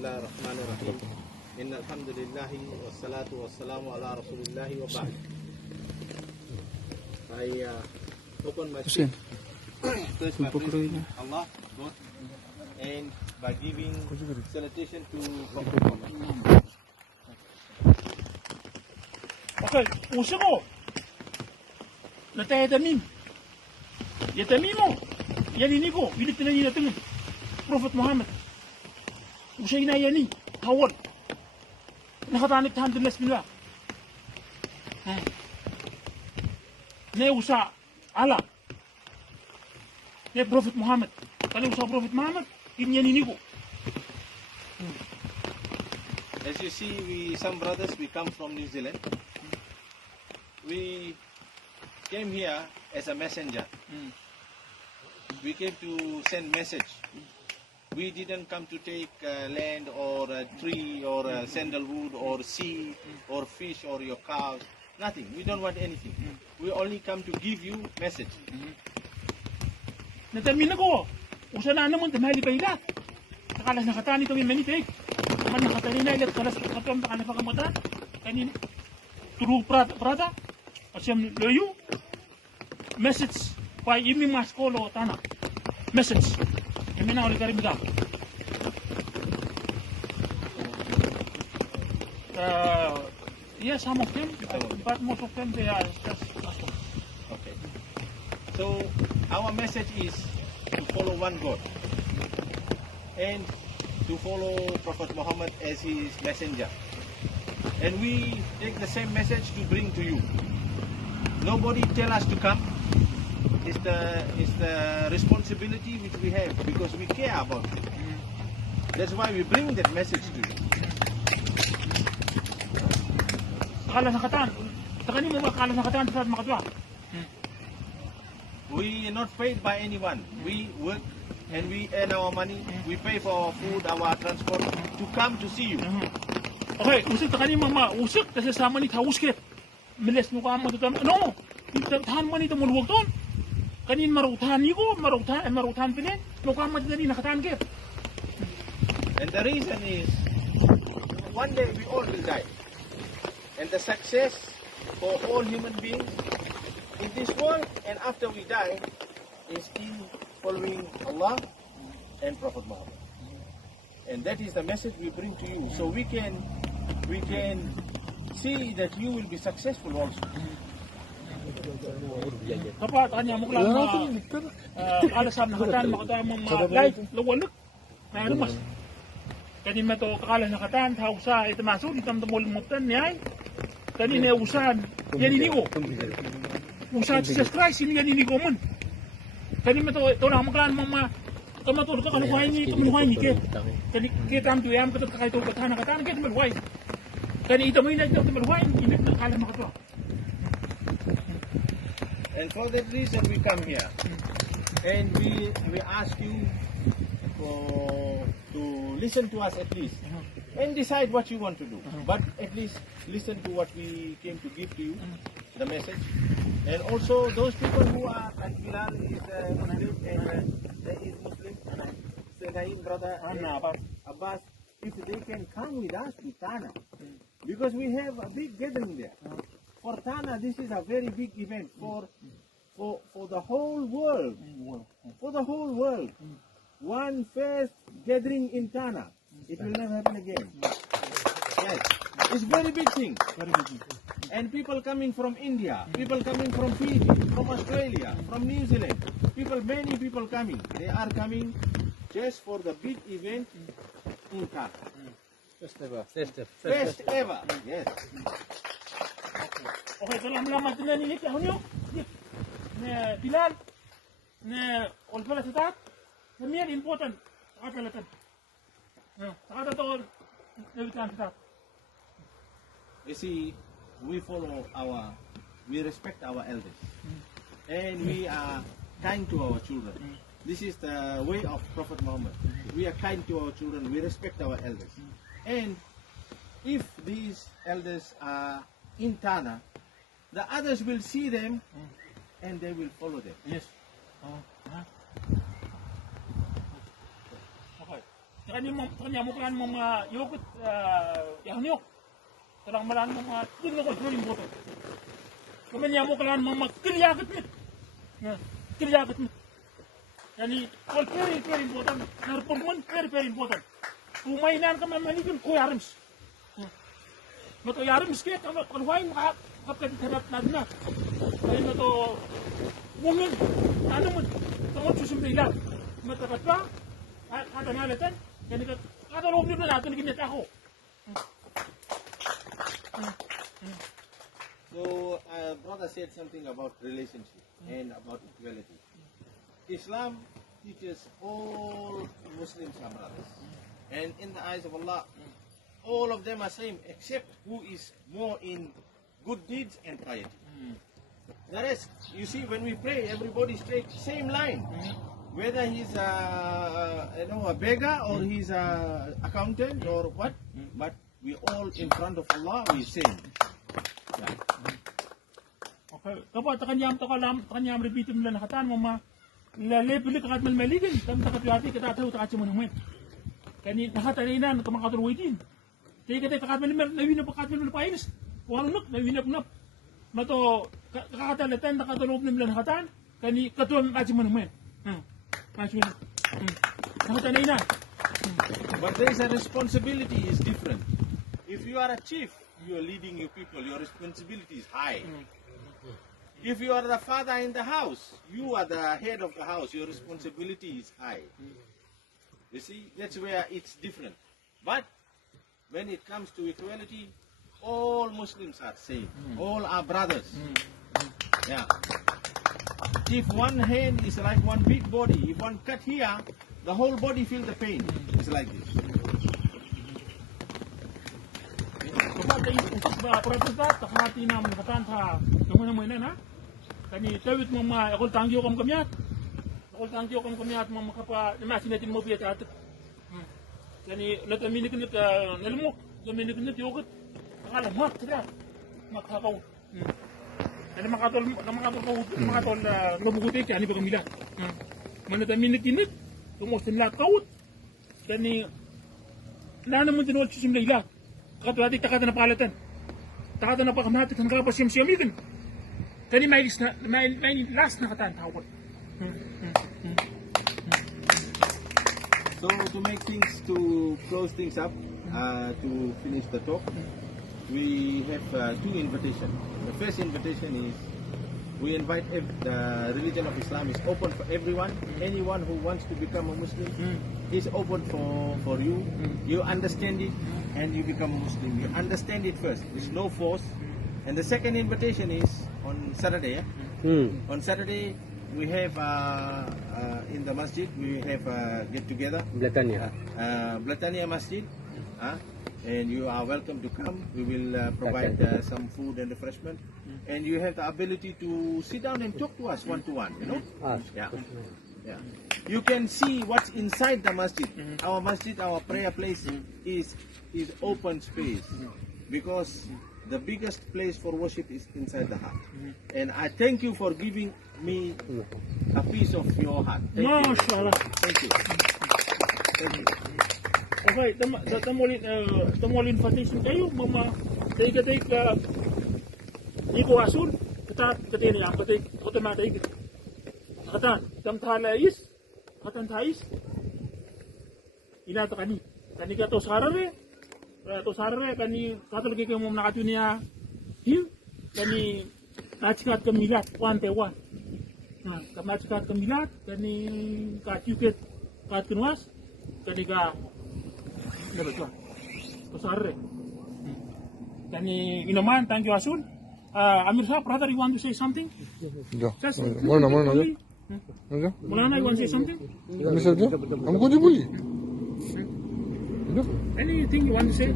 Bismillahirrahmanirrahim. Innal hamdalillah wassalatu wassalamu ala rasulillah wa ba'd. I open my speech. First, my praise to Allah, God, and by giving salutation to Prophet Muhammad. Okay, uso ko. Natayatamin. Yatamin mo. Yanini ko. Bilit na nila tingin. Prophet Muhammad. Usay na yani. Tawad. Nakatanip tahan din bismillah. Ne usa ala. Ne Prophet Muhammad. Kani usa Prophet Muhammad. Yanini ko. As you see, some brothers, we come from New Zealand. We came here as a messenger. We came to send message. We didn't come to take land or a tree or sandalwood or sea or fish or your cows. Nothing. We don't want anything. We only come to give you message. Natamin ako. Usa na naman tamali pa ilat. Nakalas nakatani kami manitik. Man nakatani na ilat kalas katom takana pa kamata. Kanin turu prata. Asyam layu. Message pa imi maskolo tana. Message. Kami na ulit karimda. Yes, some of them, but most of them they are just Muslim. Okay. So our message is to follow one God and to follow Prophet Muhammad as his messenger. And we take the same message to bring to you. Nobody tell us to come. It's the responsibility which we have because we care about it. That's why we bring that message to you. Kala nakatan. Takani mo ba kala nakatan sa makatwa? We are not paid by anyone. We work and we earn our money. We pay for our food, our transport to come to see you. Okay, usik takani mama usik kasi sama ni tawusket. Miles mo ka mo tutam. No. Tahan mo ni tumulwag ton. Kanin marutan ni ko, marutan pinin. No ka madani nakatan ket. And the reason is one day we all will die. And the success for all human beings in this world and after we die is in following Allah and Prophet Muhammad. And that is the message we bring to you. So we can see that you will be successful also. Kapag kanya mo lang alasam nakatan makata mga life lawalik. Na mas. Kanin mato kakala nakatan hausa ito maso itam tumol mutan niyay. Kanin na usan yan inigo. Usan Jesus Christ ini yan inigo man. Kanin mato ito na maglan mga kamato ka kanuhay ni ke. Kanin kitam tu yam katot kakay to katana katana ket malway. Kanin ito mo ina ito malway init na kala makato. And for that reason we come here. And we ask you to listen to us at least. And decide what you want to do. But at least listen to what we came to give to you, the message. And also those people who are, like Bilal is Muslim and there is Muslim. Naim brother Abbas, if they can come with us to Tana. Because we have a big gathering there. For Tana, this is a very big event for the whole world. For the whole world. One first gathering in Tana. It will never happen again. Yes. It's very big thing. Very good. And people coming from India, people coming from Fiji, from Australia, from New Zealand. Many people coming. They are coming just for the big event in Tana. First ever. Yes. Okay, salamat na nilik ako niyo. Ne Bilal, ne olpala sa tat. Ne miyan important. Akatalatan. Akataton. Nebitan sa tat. You see, we respect our elders. And we are kind to our children. This is the way of Prophet Muhammad. We are kind to our children. We respect our elders. And if these elders are in Tana, the others will see them and they will follow them. Yes. Okay. Kanya mo kan mga yogurt yang nyok. Terang malan mga tingnan ko very important. Kanya mo kan mga kriyagat mit. Kriyagat mit. Yani all very important. Narpon very important. Umainan ka mamanigun ko yarms. Mato yarms kaya kalwain makakapit harap na. Kaya na to mungin ano mo tungod susumday lang. Matakat pa kada nalatan. Yani kada loob nila natin ginit ako. So, brother said something about relationship and about equality. Islam teaches all Muslims are brothers. And in the eyes of Allah, all of them are same except who is more in good deeds and piety. The rest, you see, when we pray, everybody straight, same line. Whether he's a beggar or he's a accountant or what, but we all in front of Allah, we sing. Yeah. Okay. Kapag takanyam repeat mo lang nakatan mo lalebili kakat malmaligin tam takatwati katataw takat mo naman. Kani nakatarinan kamakatulway din. Kaya katay takat malmer nawin pa kakat malmer painis. Wala nak nawin na mato kakatalatan nakatulog mo lang nakatan kani katuan kakat mo naman. Nakatarinan. But there is a responsibility is different. If you are a chief, you are leading your people, your responsibility is high. If you are the father in the house, you are the head of the house, your responsibility is high. You see, that's where it's different. But when it comes to equality, all Muslims are same. All are brothers. Yeah. If one hand is like one big body, if one cut here, the whole body feel the pain. It's like this. Kapag tayo usap ba protesta takati na nakatan sa naman na kani tawit mo akol tangyo kam kamyat mo makapa masin natin mo biya at kani nataminik nit nalmok naminik nit yogurt akala mat sila makakaw kani makatol lumugutik kani ba kamila manataminik nit tumusin la kaut kani nana mo dinol sisim layla katwati takata na palatan takata na pakamati kan kapos siyam-siyamigan kani may last na katan tawag. So to make things, to close things up, to finish the talk, we have two invitations. The first invitation is we invite the religion of Islam is open for everyone. Anyone who wants to become a Muslim is open for you. You understand it and you become a Muslim. You understand it first. There's no force. And the second invitation is on Saturday. On Saturday, we have in the masjid, we have get together. Blatania Masjid. And you are welcome to come. We will provide some food and refreshment. And you have the ability to sit down and talk to us one-to-one, you know? Yeah. You can see what's inside the masjid. Our masjid, our prayer place is open space. Because the biggest place for worship is inside the heart. And I thank you for giving me a piece of your heart. Thank you. Thank you. Thank you. Okay, tamol invitation kayo, mama. Tay ka iko asul, katay niya, katay automatic. Katan, katan thais. Inata kani ka to sarare kani katulgi ko mo nakatunia hiu kani nachikat kamilat 1-1 kamachikat kamilat kani kachuket kat kunwas kani ka nabaswa to sarare kani inaman thank you asul Amir sir brother you want to say something Mulana you want to say something anything you want to say?